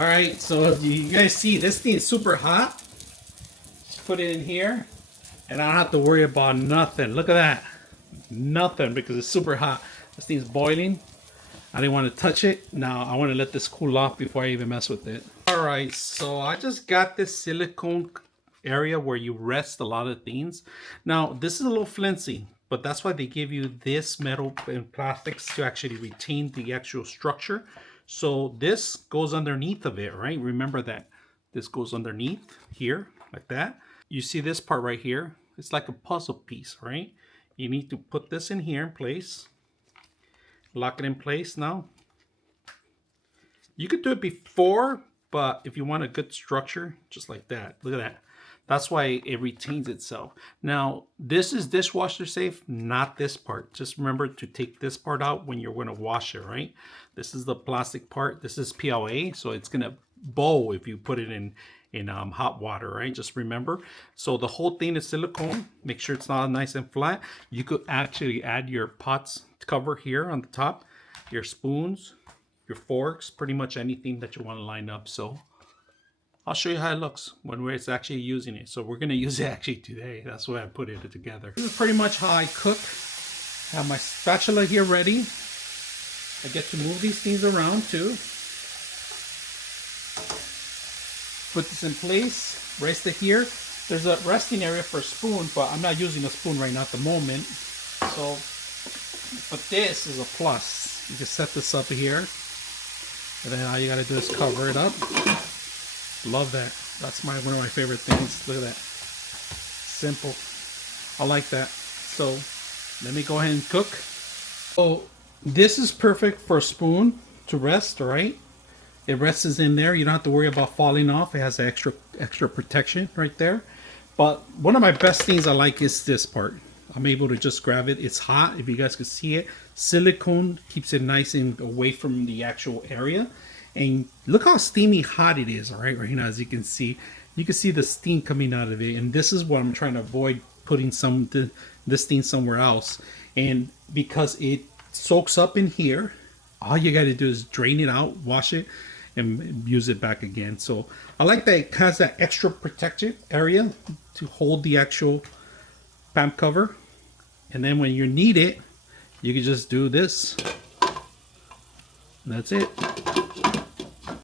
All right, so you guys see this thing is super hot. Just put it in here and I don't have to worry about nothing. Look at that. Nothing, because it's super hot. This thing's boiling. I didn't want to touch it. Now I want to let this cool off before I even mess with it. All right, so I just got this silicone area where you rest a lot of things. Now this is a little flimsy, but that's why they give you this metal and plastics to actually retain the actual structure. So this goes underneath of it, right? Remember that this goes underneath here like that. You see this part right here? It's like a puzzle piece, right? You need to put this in here in place. Lock it in place now. You could do it before, but if you want a good structure, just like that, look at that. That's why it retains itself. Now, this is dishwasher safe, not this part. Just remember to take this part out when you're gonna wash it, right? This is the plastic part. This is PLA, so it's gonna bow if you put it in hot water, right? Just remember. So the whole thing is silicone. Make sure it's not nice and flat. You could actually add your pots cover here on the top, your spoons, your forks, pretty much anything that you want to line up. So I'll show you how it looks when we're actually using it. So we're going to use it actually today. That's why I put it together. This is pretty much how I cook. I have my spatula here ready. I get to move these things around too. Put this in place, rest it here. There's a resting area for a spoon, but I'm not using a spoon right now at the moment. So, but this is a plus. You just set this up here, and then all you gotta do is cover it up. Love that. That's one of my favorite things. Look at that. Simple. I like that. So let me go ahead and cook. So this is perfect for a spoon to rest, all right? It rests in there. You don't have to worry about falling off. It has extra protection right there. But one of my best things I like is this part. I'm able to just grab it. It's hot, if you guys can see it. Silicone keeps it nice and away from the actual area. And look how steamy hot it is, all right, right now, as you can see. You can see the steam coming out of it. And this is what I'm trying to avoid, putting this thing somewhere else. And because it soaks up in here, all you got to do is drain it out, wash it, and use it back again. So I like that it has that extra protected area to hold the actual PAM cover. And then when you need it, you can just do this. That's it.